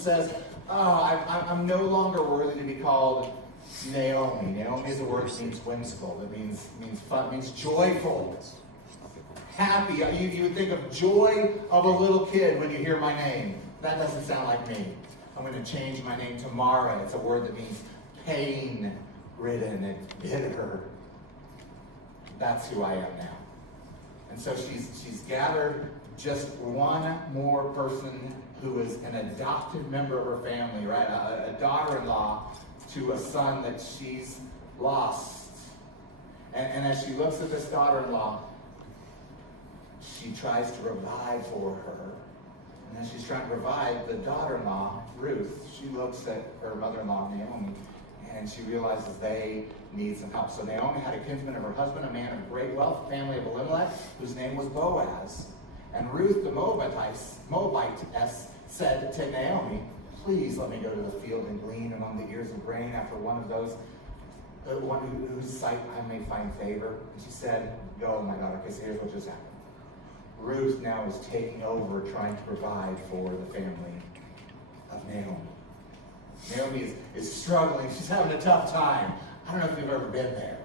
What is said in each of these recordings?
says, I'm no longer worthy to be called Naomi. Naomi is a word that means whimsical. It means fun. It means joyful. Happy. You would think of joy of a little kid when you hear my name. That doesn't sound like me. I'm going to change my name to Mara. It's a word that means pain-ridden and bitter. That's who I am now. And so she's gathered just one more person who is an adopted member of her family, right? A daughter-in-law to a son that she's lost. And as she looks at this daughter-in-law, she tries to provide for her. And as she's trying to provide, the daughter-in-law, Ruth, she looks at her mother-in-law, Naomi, and she realizes they need some help. So Naomi had a kinsman of her husband, a man of great wealth, family of Elimelech, whose name was Boaz. And Ruth the Moabitess said to Naomi, please let me go to the field and glean among the ears of grain after one of those, one whose sight I may find favor. And she said, go, my daughter, because here's what just happened. Ruth now is taking over, trying to provide for the family of Naomi. Naomi is struggling. She's having a tough time. I don't know if you've ever been there,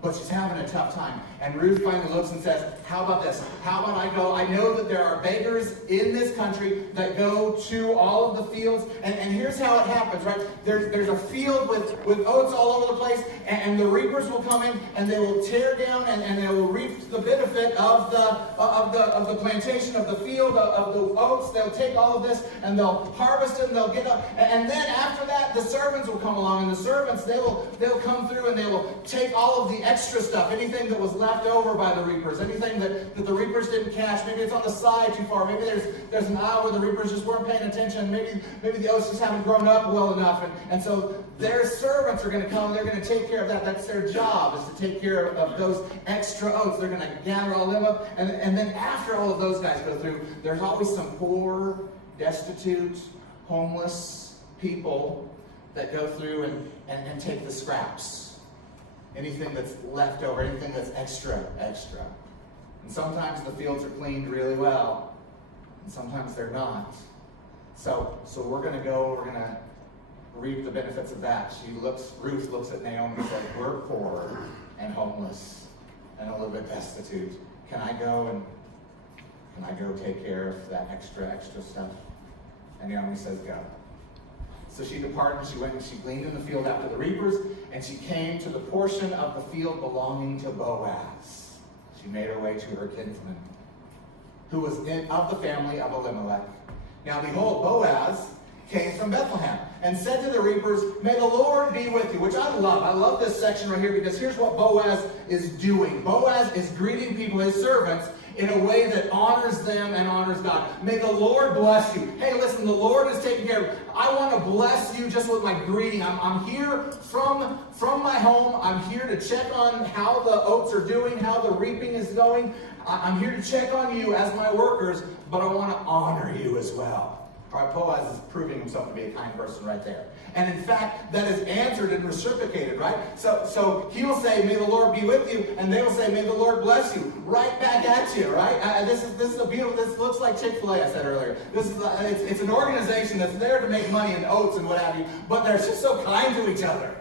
but she's having a tough time. And Ruth finally looks and says, how about this? How about I go? I know that there are beggars in this country that go to all of the fields. And here's how it happens, right? There's a field with oats all over the place, and the reapers will come in and they will tear down and they will reap the benefit of the plantation, of the field, of the oats. They'll take all of this and they'll harvest it and they'll get up. And then after that, the servants will come along, and the servants, they'll come through and they will take all of the extra stuff, anything that was left over by the reapers, anything that the reapers didn't catch. Maybe it's on the side too far. Maybe there's an aisle where the reapers just weren't paying attention. Maybe the oats just haven't grown up well enough. And so their servants are going to come and they're going to take care of that. That's their job, is to take care of those extra oats. They're going to gather all of them up. And then after all of those guys go through, there's always some poor, destitute, homeless people that go through and take the scraps. Anything that's left over, anything that's extra. And sometimes the fields are cleaned really well, and sometimes they're not. So we're going to reap the benefits of that. Ruth looks at Naomi and says, we're poor and homeless and a little bit destitute. Can I go take care of that extra stuff? And Naomi says, go. So she departed, and she went and she gleaned in the field after the reapers, and she came to the portion of the field belonging to Boaz. She made her way to her kinsman, who was of the family of Elimelech. Now behold, Boaz came from Bethlehem, and said to the reapers, may the Lord be with you, which I love. I love this section right here, because here's what Boaz is doing. Boaz is greeting people, his servants, in a way that honors them and honors God. May the Lord bless you. Hey, listen, the Lord is taking care of you. I want to bless you just with my greeting. I'm here from my home. I'm here to check on how the oats are doing, how the reaping is going. I'm here to check on you as my workers, but I want to honor you as well. All right, Boaz is proving himself to be a kind person right there. And in fact, that is answered and reciprocated, right? So he will say, may the Lord be with you, and they will say, may the Lord bless you, right back at you, right? This is a beautiful, this looks like Chick-fil-A, I said earlier. It's an organization that's there to make money and oats and what have you, but they're just so kind to each other.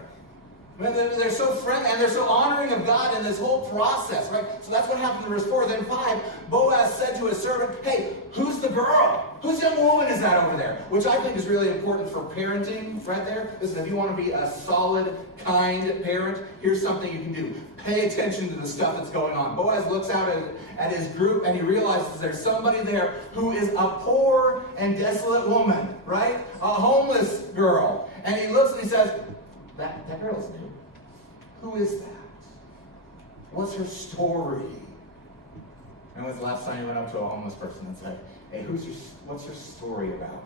They're so friendly, and they're so honoring of God in this whole process, right? So that's what happened in verse 4. Then 5, Boaz said to his servant, hey, who's the girl? Whose young woman is that over there? Which I think is really important for parenting right there. Listen, if you want to be a solid, kind parent, here's something you can do. Pay attention to the stuff that's going on. Boaz looks out at his group, and he realizes there's somebody there who is a poor and desolate woman, right? A homeless girl. And he looks and he says, that girl's new. Who is that? What's her story? And when's the last time you went up to a homeless person and said, hey, what's your story about?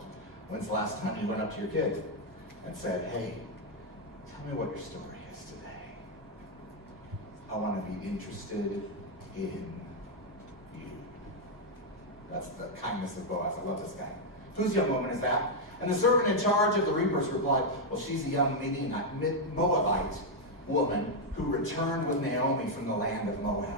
When's the last time you went up to your kid and said, hey, tell me what your story is today. I want to be interested in you. That's the kindness of Boaz. I love this guy. Whose young woman is that? And the servant in charge of the reapers replied, well, she's a young Moabite woman who returned with Naomi from the land of Moab.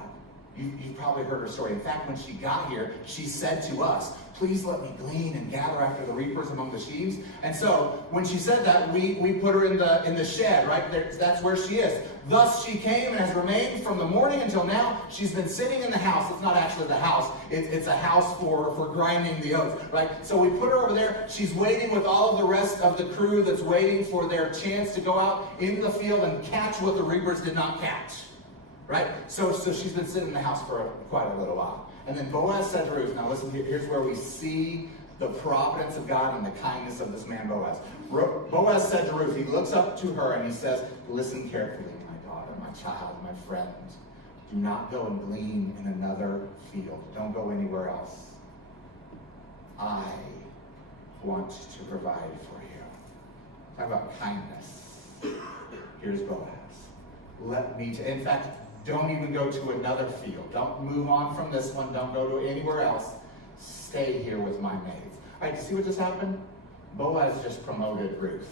You've probably heard her story. In fact, when she got here, she said to us, please let me glean and gather after the reapers among the sheaves. And so when she said that, we put her in the shed, right? That's where she is. Thus she came and has remained from the morning until now. She's been sitting in the house. It's not actually the house. It's a house for grinding the oats, right? So we put her over there. She's waiting with all of the rest of the crew that's waiting for their chance to go out into the field and catch what the reapers did not catch, right? So she's been sitting in the house for quite a little while. And then Boaz said to Ruth, now listen, here's where we see the providence of God and the kindness of this man Boaz. Boaz said to Ruth, he looks up to her and he says, listen carefully, my daughter, my child, my friend. Do not go and glean in another field. Don't go anywhere else. I want to provide for you. Talk about kindness. Here's Boaz. In fact, don't even go to another field. Don't move on from this one. Don't go to anywhere else. Stay here with my maids. All right, see what just happened? Boaz just promoted Ruth.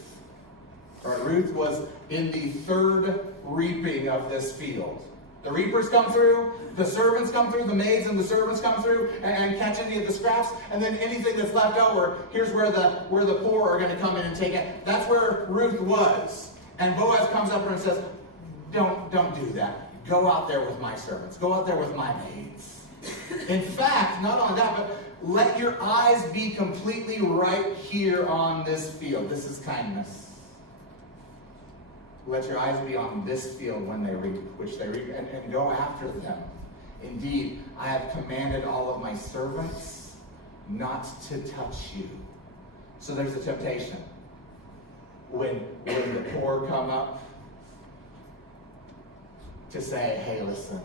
All right, Ruth was in the third reaping of this field. The reapers come through, the servants come through, the maids and the servants come through and catch any of the scraps, and then anything that's left over, here's where the poor are going to come in and take it. That's where Ruth was. And Boaz comes up to her and says, don't do that. Go out there with my servants. Go out there with my maids. In fact, not only that, but let your eyes be completely right here on this field. This is kindness. Let your eyes be on this field when they reap, which they reap, and go after them. Indeed, I have commanded all of my servants not to touch you. So there's a temptation. When the poor come up, to say, hey, listen,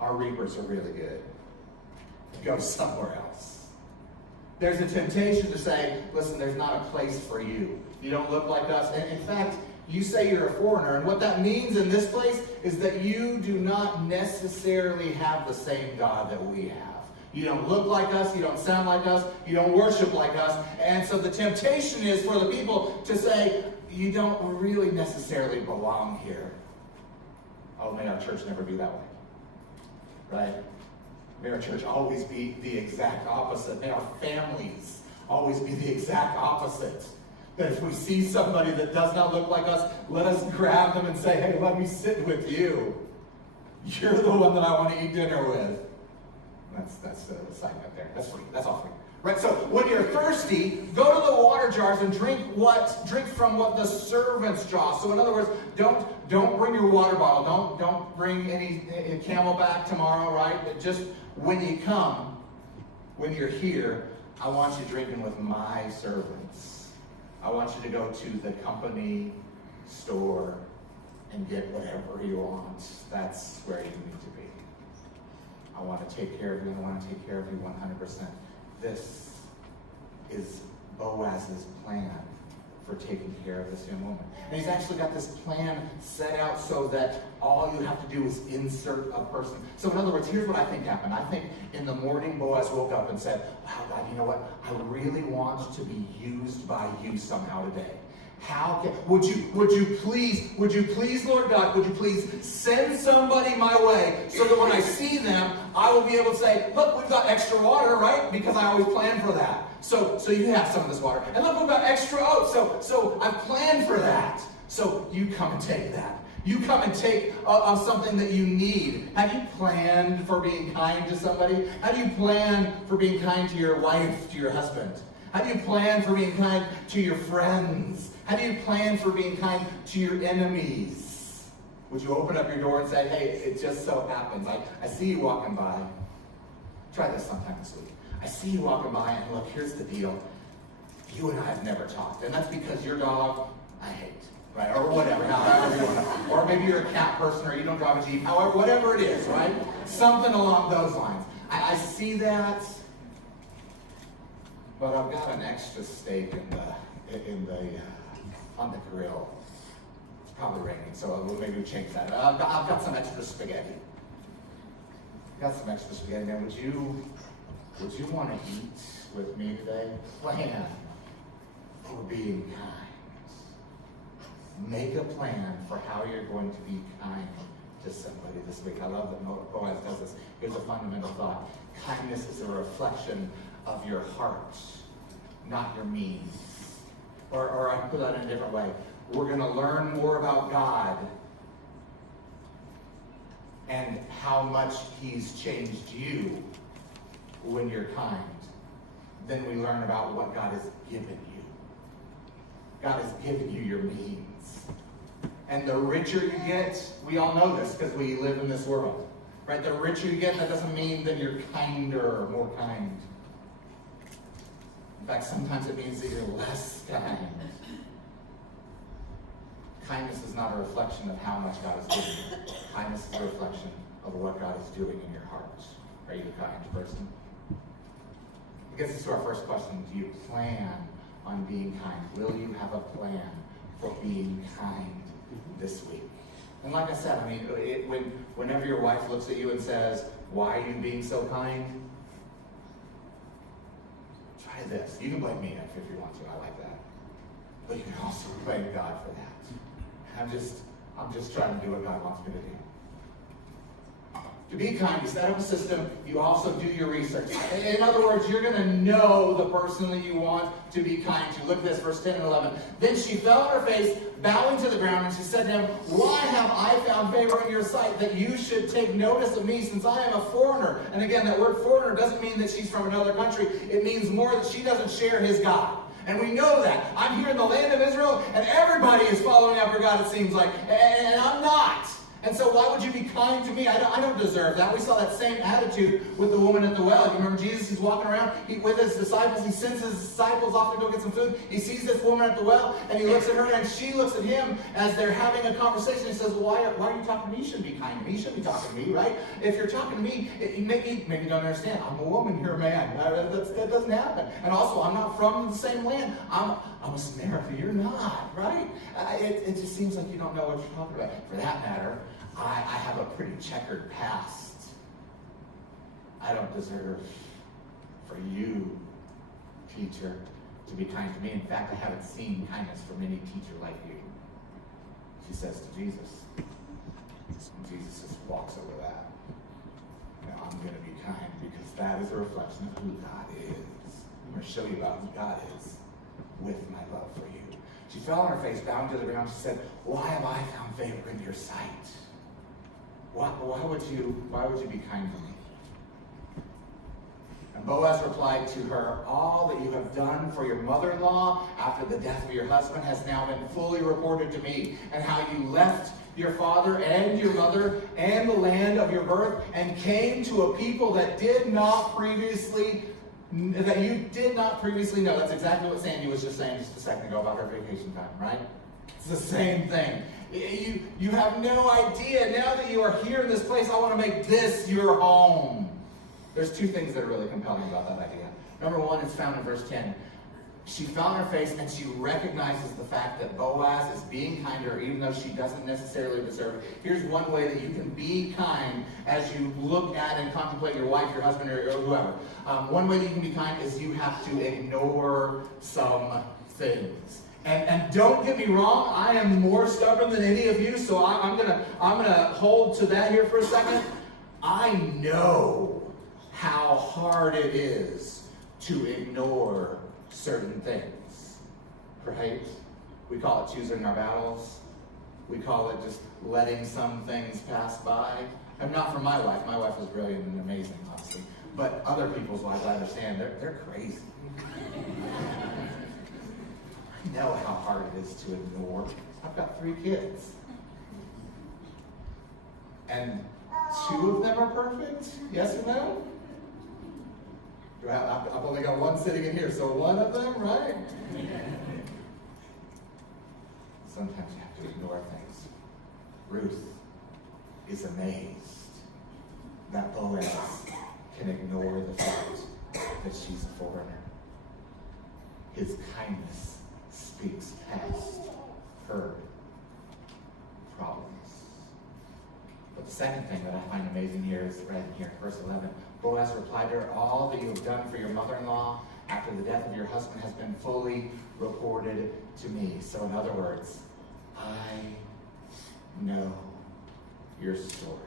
our reapers are really good. Go somewhere else. There's a temptation to say, listen, there's not a place for you. You don't look like us. And in fact, you say you're a foreigner. And what that means in this place is that you do not necessarily have the same God that we have. You don't look like us. You don't sound like us. You don't worship like us. And so the temptation is for the people to say, you don't really necessarily belong here. Oh, may our church never be that way, right? May our church always be the exact opposite. May our families always be the exact opposite. That if we see somebody that does not look like us, let us grab them and say, hey, let me sit with you. You're the one that I want to eat dinner with. That's the assignment there. That's free. That's all free. Right? So when you're thirsty, go to the water jars and drink from what the servants draw. So in other words, don't bring your water bottle. Don't bring any Camelback tomorrow, right? But just when you come, when you're here, I want you drinking with my servants. I want you to go to the company store and get whatever you want. That's where you need to be. I want to take care of you, and I want to take care of you 100%. This is Boaz's plan for taking care of this young woman. And he's actually got this plan set out so that all you have to do is insert a person. So in other words, here's what I think happened. I think in the morning, Boaz woke up and said, wow, God, you know what? I really want to be used by you somehow today. Would you please, Lord God, would you please send somebody my way so that when I see them, I will be able to say, look, we've got extra water, right? Because I always plan for that. So you have some of this water. And look, we've got extra oats. So I've planned for that. So you come and take that. You come and take something that you need. Have you planned for being kind to somebody? How do you plan for being kind to your wife, to your husband? How do you plan for being kind to your friends? How do you plan for being kind to your enemies? Would you open up your door and say, hey, it just so happens. I see you walking by. Try this sometime this week. I see you walking by, and look, here's the deal. You and I have never talked. And that's because your dog, I hate. Right? Or whatever. However you want to. Or maybe you're a cat person, or you don't drive a Jeep. However, whatever it is, right? Something along those lines. I see that. But I've got an extra steak on the grill. It's probably raining, so maybe we change that. I've got some extra spaghetti. Man, would you want to eat with me today? Plan for being kind. Make a plan for how you're going to be kind to somebody this week. I love that Boaz does this. Here's a fundamental thought. Kindness is a reflection of your heart, not your means. Or I can put that in a different way. We're going to learn more about God and how much He's changed you when you're kind than we learn about what God has given you. God has given you your means. And the richer you get, we all know this because we live in this world, right? The richer you get, that doesn't mean that you're kinder or more kind. In fact, sometimes it means that you're less kind. Kindness is not a reflection of how much God has given you. Kindness is a reflection of what God is doing in your heart. Are you a kind person? It gets us to our first question. Do you plan on being kind? Will you have a plan for being kind this week? And like I said, I mean, whenever your wife looks at you and says, "Why are you being so kind?" Try this. You can blame me if you want to. I like that. But you can also blame God for that. I'm just trying to do what God wants me to do. To be kind, you set up a system, you also do your research. In other words, you're going to know the person that you want to be kind to. Look at this, verse 10 and 11. Then she fell on her face, bowing to the ground, and she said to him, "Why have I found favor in your sight, that you should take notice of me, since I am a foreigner?" And again, that word foreigner doesn't mean that she's from another country. It means more that she doesn't share his God. And we know that. I'm here in the land of Israel, and everybody is following after God, it seems like. And I'm not. And so why would you be kind to me? I don't deserve that. We saw that same attitude with the woman at the well. You remember Jesus? He's walking around with his disciples. He sends his disciples off to go get some food. He sees this woman at the well, and he looks at her, and she looks at him as they're having a conversation. He says, "Why are you talking to me? You shouldn't be kind to me. You shouldn't be talking to me, right? If you're talking to me, you maybe don't understand. I'm a woman, you're a man. That doesn't happen. And also, I'm not from the same land. I'm a Samaritan. You're not, right? It just seems like you don't know what you're talking about. For that matter, I have a pretty checkered past. I don't deserve for you, teacher, to be kind to me. In fact, I haven't seen kindness from any teacher like you," she says to Jesus. And Jesus just walks over that. Now, I'm going to be kind because that is a reflection of who God is. I'm going to show you about who God is with my love for you. She fell on her face, bowing to the ground. She said, "Why have I found favor in your sight? Why would you be kind to me?" And Boaz replied to her, "All that you have done for your mother-in-law after the death of your husband has now been fully reported to me, and how you left your father and your mother and the land of your birth and came to a people that you did not previously know." That's exactly what Sandy was just saying just a second ago about her vacation time, right? It's the same thing. You have no idea. Now that you are here in this place, I want to make this your home. There's two things that are really compelling about that idea. Number one, it's found in verse 10. She fell on her face and she recognizes the fact that Boaz is being kind to her even though she doesn't necessarily deserve it. Here's one way that you can be kind as you look at and contemplate your wife, your husband, or whoever. One way that you can be kind is you have to ignore some things. And don't get me wrong, I am more stubborn than any of you, so I'm gonna hold to that here for a second. I know how hard it is to ignore certain things, right? We call it choosing our battles. We call it just letting some things pass by. And not for my wife. My wife was brilliant and amazing, obviously. But other people's wives, I understand, they're crazy. I know how hard it is to ignore. I've got 3 kids. And 2 of them are perfect? Yes or no? I've only got 1 sitting in here, so 1 of them, right? Sometimes you have to ignore things. Ruth is amazed that Boaz can ignore the fact that she's a foreigner. His kindness speaks past her problems. But the second thing that I find amazing here is right here in verse 11. Boaz replied to her, "All that you have done for your mother-in-law after the death of your husband has been fully reported to me." So in other words, I know your story,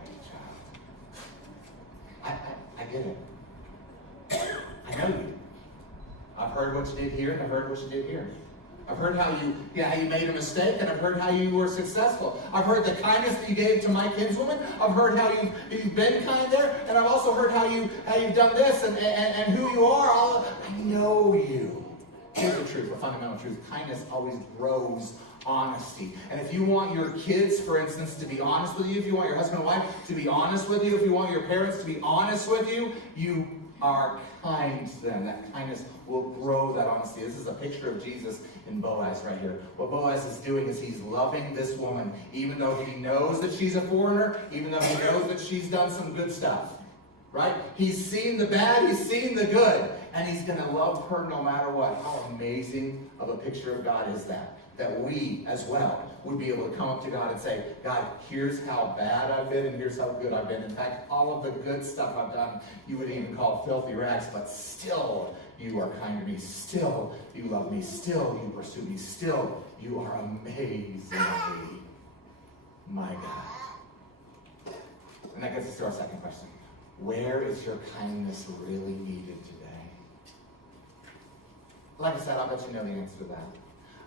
child. I get it. I know you. I've heard what you did here, and I've heard what you did here. I've heard how you made a mistake, and I've heard how you were successful. I've heard the kindness that you gave to my kinswoman. I've heard how you've been kind there, and I've also heard how you've done this and who you are. I know you. Here's the truth, the fundamental truth. Kindness always grows honesty. And if you want your kids, for instance, to be honest with you, if you want your husband and wife to be honest with you, if you want your parents to be honest with you, you are kind to them. That kindness will grow that honesty. This is a picture of Jesus in Boaz right here. What Boaz is doing is he's loving this woman, even though he knows that she's a foreigner, even though he knows that she's done some good stuff. Right? He's seen the bad, he's seen the good, and he's going to love her no matter what. How amazing of a picture of God is that? That we, as well, would be able to come up to God and say, God, here's how bad I've been and here's how good I've been. In fact, all of the good stuff I've done, you would even call filthy rags, but still you are kind to me. Still you love me. Still you pursue me. Still you are amazing. My God. And that gets us to our second question. Where is your kindness really needed today? Like I said, I'll bet you know the answer to that.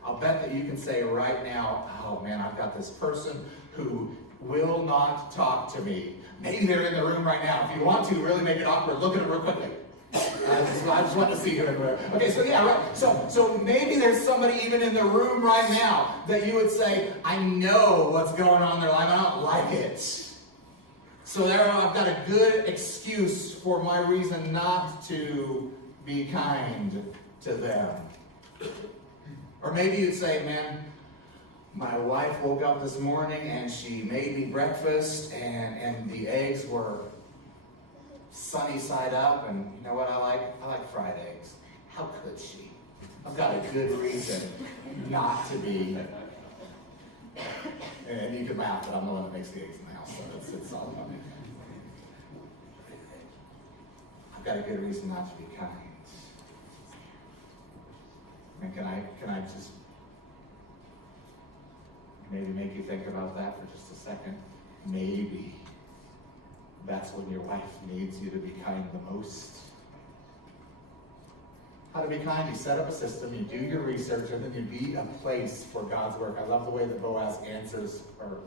I'll bet that you can say right now, oh man, I've got this person who will not talk to me. Maybe they're in the room right now. If you want to really make it awkward, look at them real quickly. I just want to see you everywhere. Okay, so yeah, right. So maybe there's somebody even in the room right now that you would say, I know what's going on in their life. I don't like it. So there, I've got a good excuse for my reason not to be kind to them. Or maybe you'd say, man, my wife woke up this morning and she made me breakfast and the eggs were sunny side up, and you know what I like? I like fried eggs. How could she? I've got a good reason not to be. And you can laugh, but I'm the one that makes the eggs in the house, so it's all about me. I've got a good reason not to be kind. And can I just maybe make you think about that for just a second? Maybe that's when your wife needs you to be kind the most. How to be kind? You set up a system, you do your research, and then you be a place for God's work. I love the way that Boaz answers her.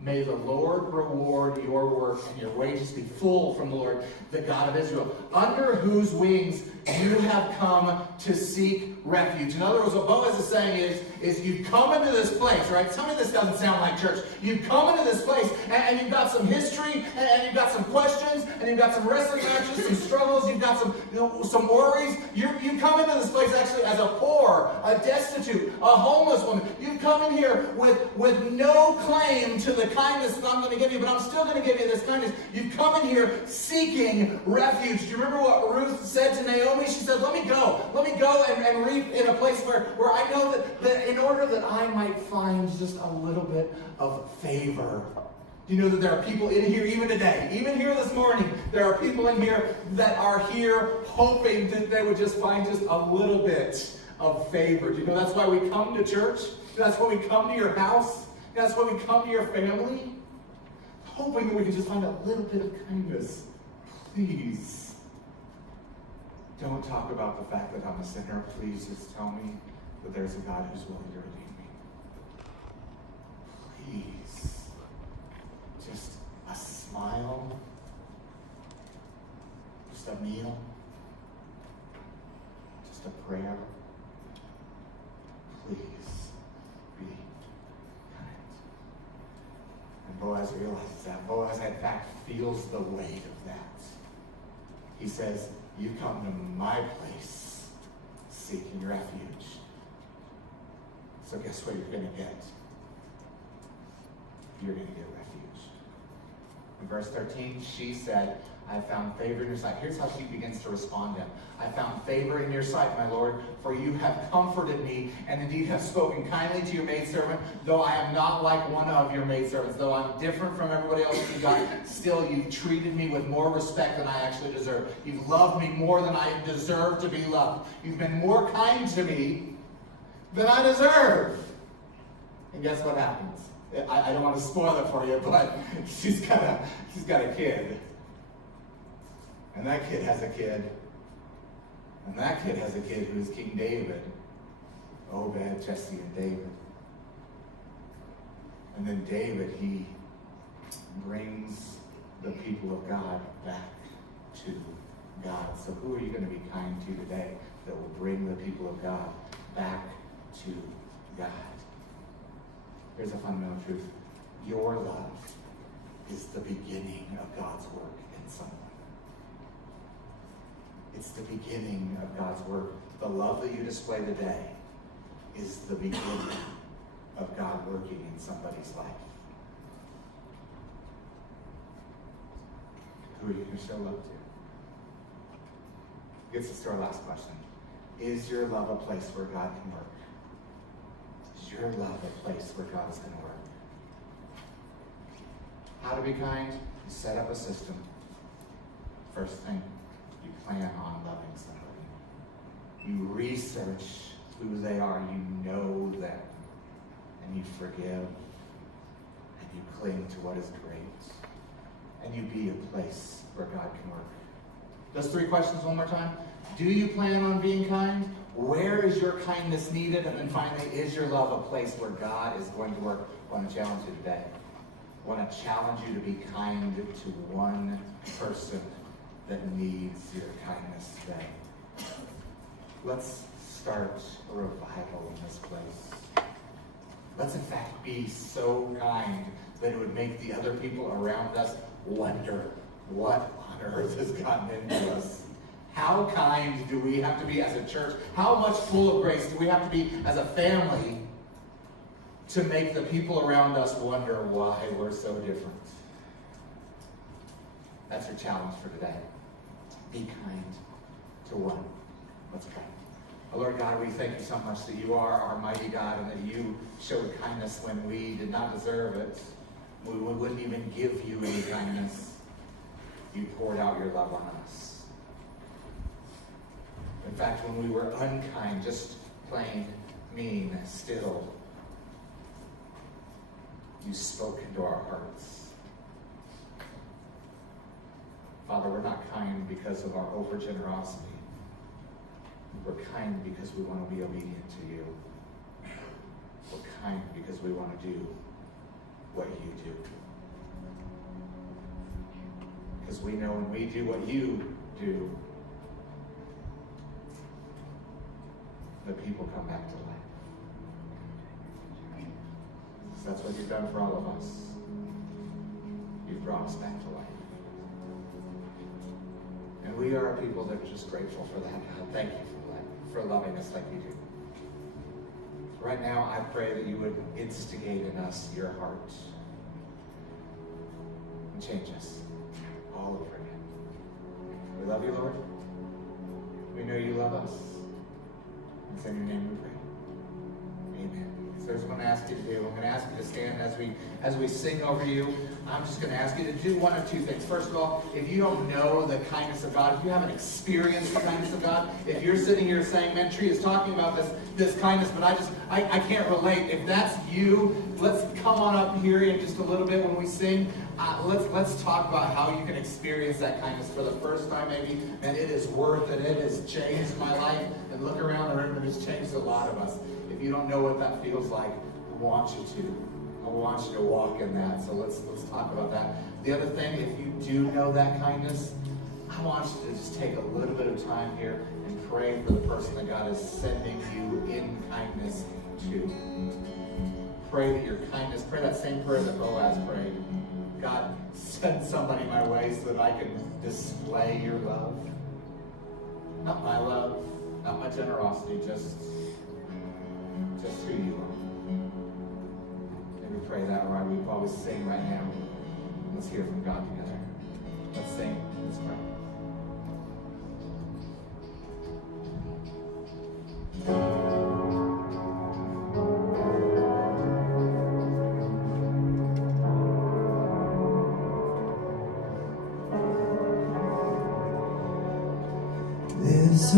May the Lord reward your work and your wages be full from the Lord, the God of Israel, under whose wings you have come to seek refuge. In other words, what Boaz is saying is you've come into this place, right? Tell me this doesn't sound like church. You've come into this place and you've got some history and you've got some questions and you've got some wrestling matches, some struggles, you've got some worries. You come into this place actually as a poor, a destitute, a homeless woman. You've come in here with no claim to the kindness that I'm going to give you, but I'm still going to give you this kindness. You've come in here seeking refuge. Do you remember what Ruth said to Naomi? She said, let me go and reap in a place where I know that in order that I might find just a little bit of favor. Do you know that there are people in here even today, even here this morning, there are people in here that are here hoping that they would just find just a little bit of favor. Do you know that's why we come to church? That's why we come to your house? That's why we come to your family? Hoping that we can just find a little bit of kindness. Please. Don't talk about the fact that I'm a sinner. Please just tell me that there's a God who's willing to redeem me. Please. Just a smile. Just a meal. Just a prayer. Please be kind. And Boaz realizes that. Boaz, in fact, feels the weight of that. He says, you come to my place seeking refuge. So guess what you're going to get? You're going to get refuge. In verse 13, she said, I found favor in your sight. Here's how she begins to respond to him. I found favor in your sight, my Lord, for you have comforted me, and indeed have spoken kindly to your maidservant, though I am not like one of your maidservants. Though I'm different from everybody else you got, still you've treated me with more respect than I actually deserve. You've loved me more than I deserve to be loved. You've been more kind to me than I deserve. And guess what happens? I don't want to spoil it for you, but she's got a kid. And that kid has a kid. And that kid has a kid who's King David. Obed, Jesse, and David. And then David, he brings the people of God back to God. So who are you going to be kind to today that will bring the people of God back to God? Here's a fundamental truth. Your love is the beginning of God's work in someone. It's the beginning of God's work. The love that you display today is the beginning of God working in somebody's life. Who are you going to show love to? Gets us to our last question. Is your love a place where God can work? Is your love a place where God is going to work? How to be kind? You set up a system. First thing, you plan on loving somebody. You research who they are. You know them. And you forgive. And you cling to what is great. And you be a place where God can work. Those three questions one more time. Do you plan on being kind? Where is your kindness needed? And then finally, is your love a place where God is going to work? I want to challenge you today. I want to challenge you to be kind to one person that needs your kindness today. Let's start a revival in this place. Let's in fact be so kind that it would make the other people around us wonder, what on earth has gotten into us? How kind do we have to be as a church? How much full of grace do we have to be as a family to make the people around us wonder why we're so different? That's your challenge for today. Be kind to one. Let's pray. Oh, Lord God, we thank you so much that you are our mighty God and that you showed kindness when we did not deserve it. We wouldn't even give you any kindness. You poured out your love on us. In fact, when we were unkind, just plain, mean, still, you spoke into our hearts. Father, we're not kind because of our overgenerosity. We're kind because we want to be obedient to you. We're kind because we want to do what you do. Because we know when we do what you do, the people come back to life. So that's what you've done for all of us. You've brought us back to life. And we are a people that are just grateful for that, God. Thank you for loving us like you do. Right now, I pray that you would instigate in us your heart and change us all over again. We love you, Lord. We know you love us. It's in your name we pray. Amen. So there's what I'm going to ask you to do. I'm going to ask you to stand as we sing over you. I'm just going to ask you to do one of two things. First of all, if you don't know the kindness of God, if you haven't experienced the kindness of God, if you're sitting here saying, man, Tree is talking about this kindness, but I can't relate. If that's you, let's come on up here in just a little bit when we sing. Let's talk about how you can experience that kindness for the first time maybe, and it is worth it. It has changed my life. And look around the room, and it's changed a lot of us. If you don't know what that feels like, I want you to. I want you to walk in that. So let's talk about that. The other thing, if you do know that kindness, I want you to just take a little bit of time here and pray for the person that God is sending you in kindness to. Pray that your kindness, pray that same prayer that Boaz prayed. God, send somebody my way so that I can display your love. Not my love, not my generosity, just who you are. And we pray that right. We always sing right now. Let's hear from God together. Let's sing. Let's pray. There's a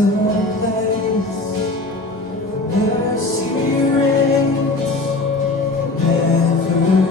place where mercy reigns, never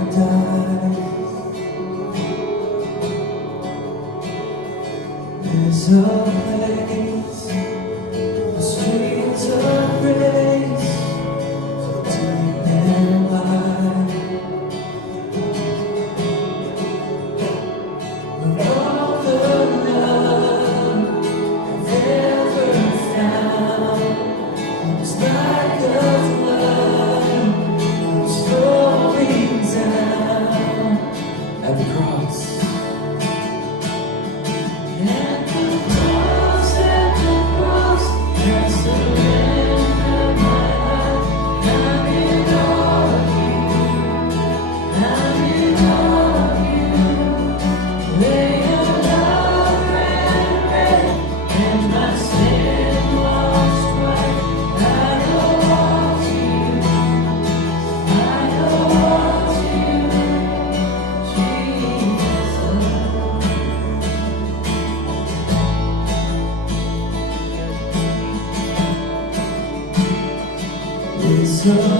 There's a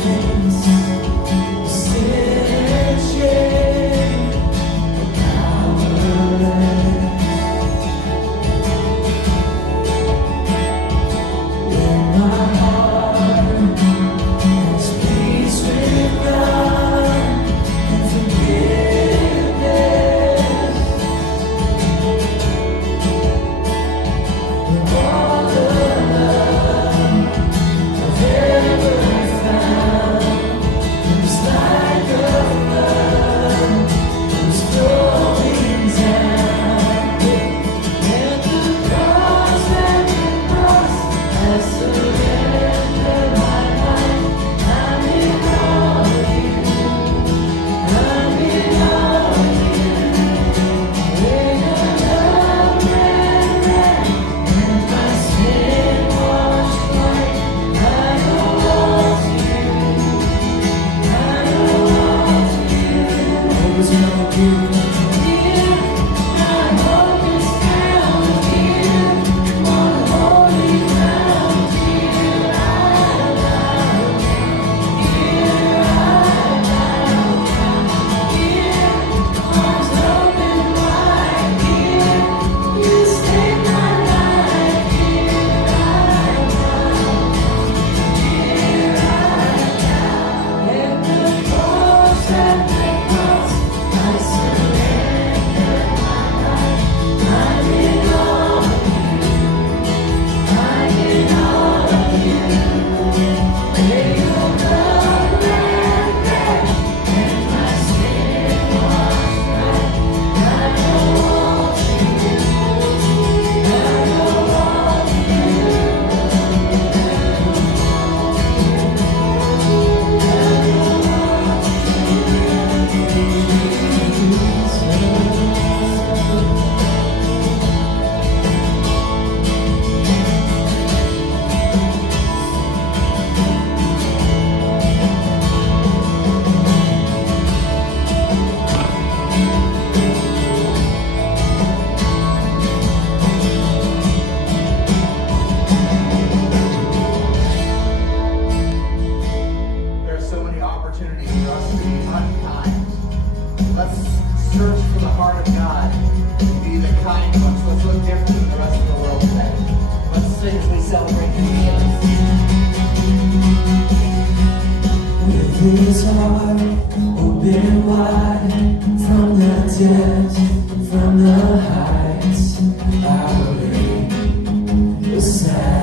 place of sin and shame, powerless. In my heart, there's peace with God and forgiveness. The water I've ever found is like a flood that's flowing down. At the cross, at the cross, I surrender my life. I'm in all of you. I'm in all of you. Where your love ran red and my sin washed white. I owe all to you. I owe all to you. Always gonna give here. My hope is found here. On holy ground here. I bow down. Here I bow down. Here, arms open wide. Here, you save my life. Here I bow. Here I bow. At the cross, I surrender my life. I'm in all of you. I'm in all of you. May your blood ran red and my sin washed white. I owe all to you. I owe all to you. There are so many opportunities for us to be unkind. Let's search for the heart of God and be the kind ones. Let's look different than the rest of the world today. Let's sing as we celebrate Jesus. With his heart open wide, from the depths, from the heights, I'll bring the sacrifice.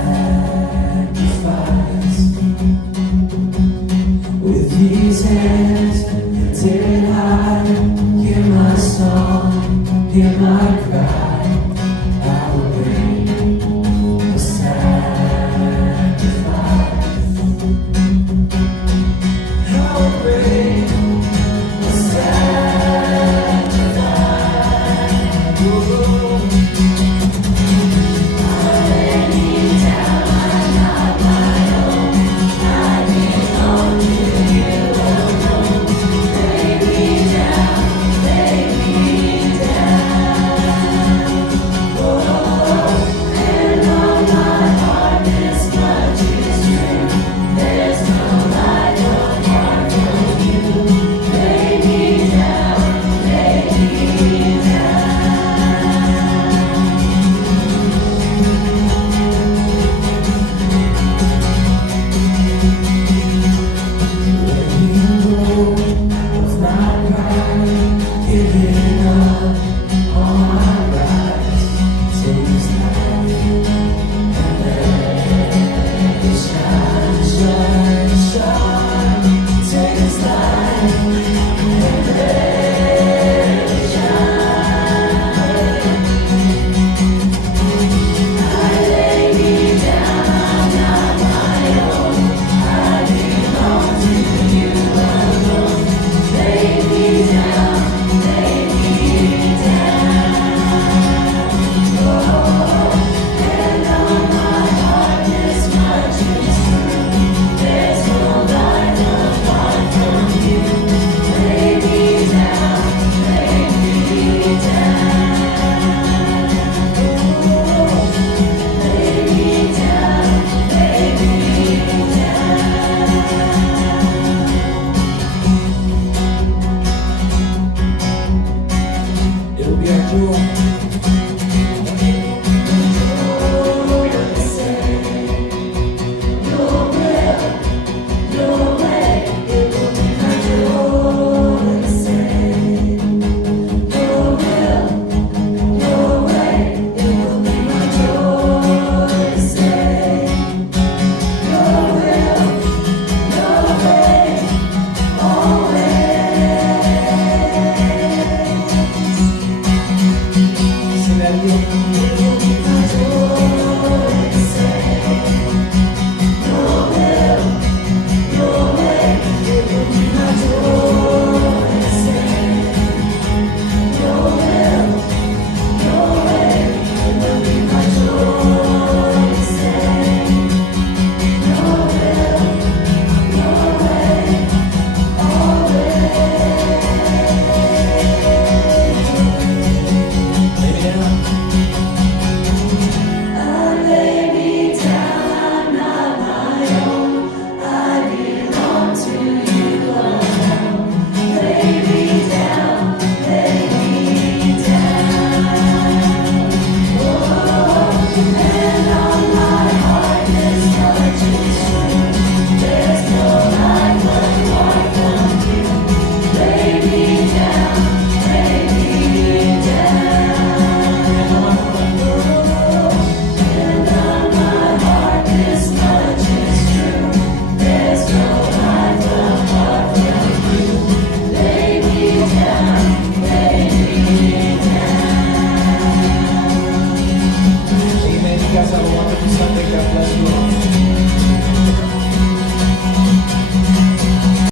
With these hands lifted high, hear my song, hear my cry.